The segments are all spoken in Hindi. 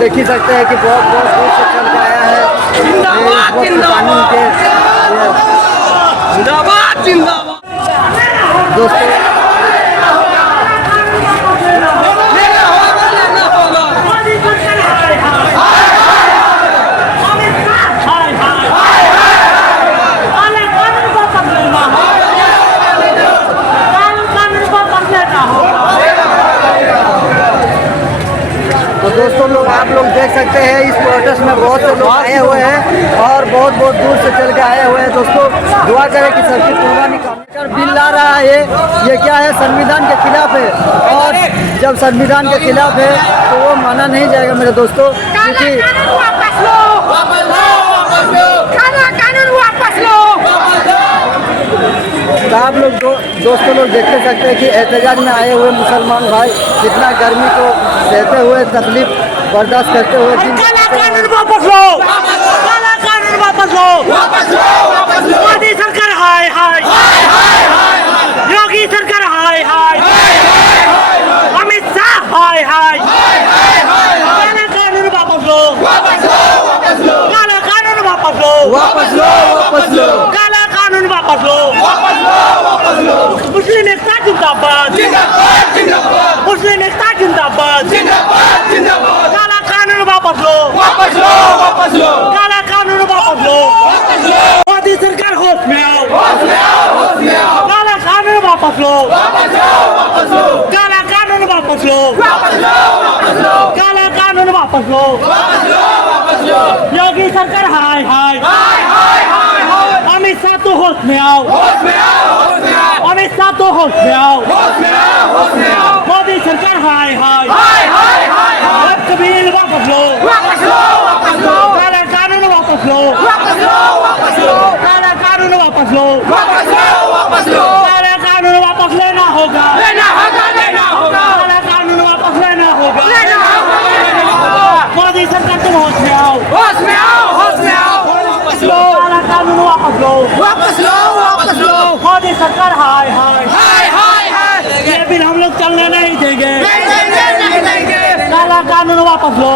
देख ही सकते हैं कि बहुत बहुत दूर से चल के आया है कानून के दोस्तों। तो दोस्तों लोग आप लोग देख सकते हैं इस प्रोटेस्ट में बहुत से लोग आए हुए हैं और बहुत बहुत दूर से चल के आए हुए हैं। दोस्तों दुआ करें कि सबकी कुर्बानी का बिल ला रहा है ये क्या है, संविधान के खिलाफ है और जब संविधान के खिलाफ है तो वो माना नहीं जाएगा मेरे दोस्तों, क्योंकि तो आप लोग दोस्तों लोग देख सकते हैं कि एहतजाज में आए हुए मुसलमान भाई कितना गर्मी को सहते हुए तकलीफ बर्दाश्त करते हुए काला कानून वापस लो, काला कानून वापस लो, मोदी सरकार हाय हाय, योगी सरकार हाय हाय, अमित शाह हाय हाय, काला कानून वापस लो, काला कानून वापस लो, काला कानून वापस लो, मुस्लिम एकता जिंदाबाद, मुस्लिम एकता जिंदाबाद, काला कानून वापस लो, काला कानून वापस लो, मोदी सरकार होश में आओ, काला कानून वापस लो, काला कानून वापस लो, काला कानून वापस लो, योगी सरकार हाय हाय, अमित शाह तो होश में आओ, अमित शाह तो होश में आओ, मोदी सरकार हाय हाय, कबीर वापस लो, काला कानून वापस लो, काला कानून वापस लो, काला कानून वापस लेना होगा, काला कानून वापस लेना होगा, मोदी सरकार तुम होश में आओ, काला कानून वापस लो, मोदी सरकार हाय हाय, ये बिल हम लोग चलने नहीं देंगे, काला कानून वापस लो,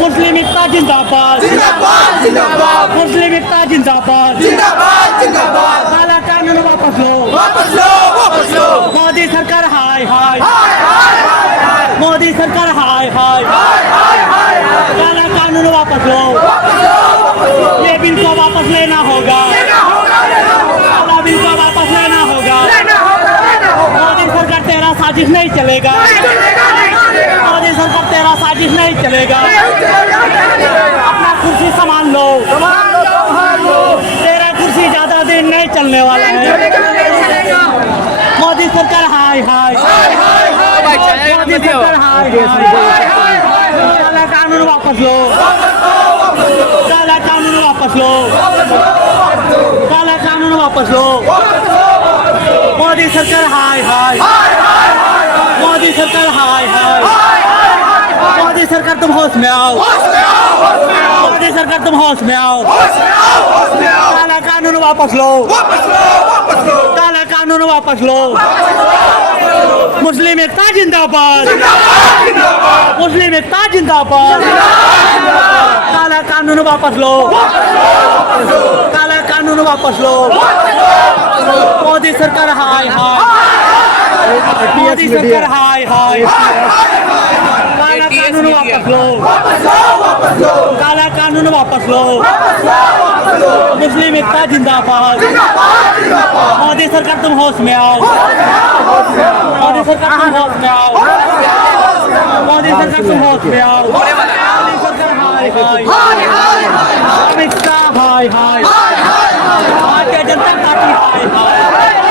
मुस्लिम एकता जिंदाबाद, मुस्लिम एकता जिंदाबाद, काला कानून वापस लो, मोदी सरकार हाय हाय, मोदी सरकार हाय हाय, काला कानून वापस लो, ये बिल को वापस लेना होगा, काला बिल को वापस लेना होगा, मोदी सरकार तेरा साजिश नहीं चलेगा, मोदी सरकार तेरा साजिश नहीं चलेगा, अपना कुर्सी संभाल लो, तेरा कुर्सी ज्यादा दिन नहीं चलने वाला है, मोदी सरकार हाय हाय, मोदी सरकार हाय हाय, काला कानून वापस लो, काला कानून वापस लो, काला कानून वापस लो, मोदी सरकार हाय हाय, मोदी सरकार हाय हाय, मोदी सरकार तुम होश में आओ, मोदी सरकार तुम होश में आओ, काला कानून वापस लो, काला कानून वापस लो, मुस्लिम एकता जिंदाबाद, मुस्लिम एकता जिंदाबाद, काला कानून वापस लो, काला कानून वापस लो, मोदी सरकार हाय हाय, मोदी सरकार हाय हाय, काला कानून वापस लो, काला कानून वापस लो, मुस्लिम एकता जिंदाबाद, मोदी सरकार तुम होश में आओ, मोदी सरकार तुम होश में आओ, मोदी सरकार तुम होश में आओ, मोदी सरकार हाय हाय, अमित शाह हाय हाय, भारतीय जनता पार्टी हाय हाय।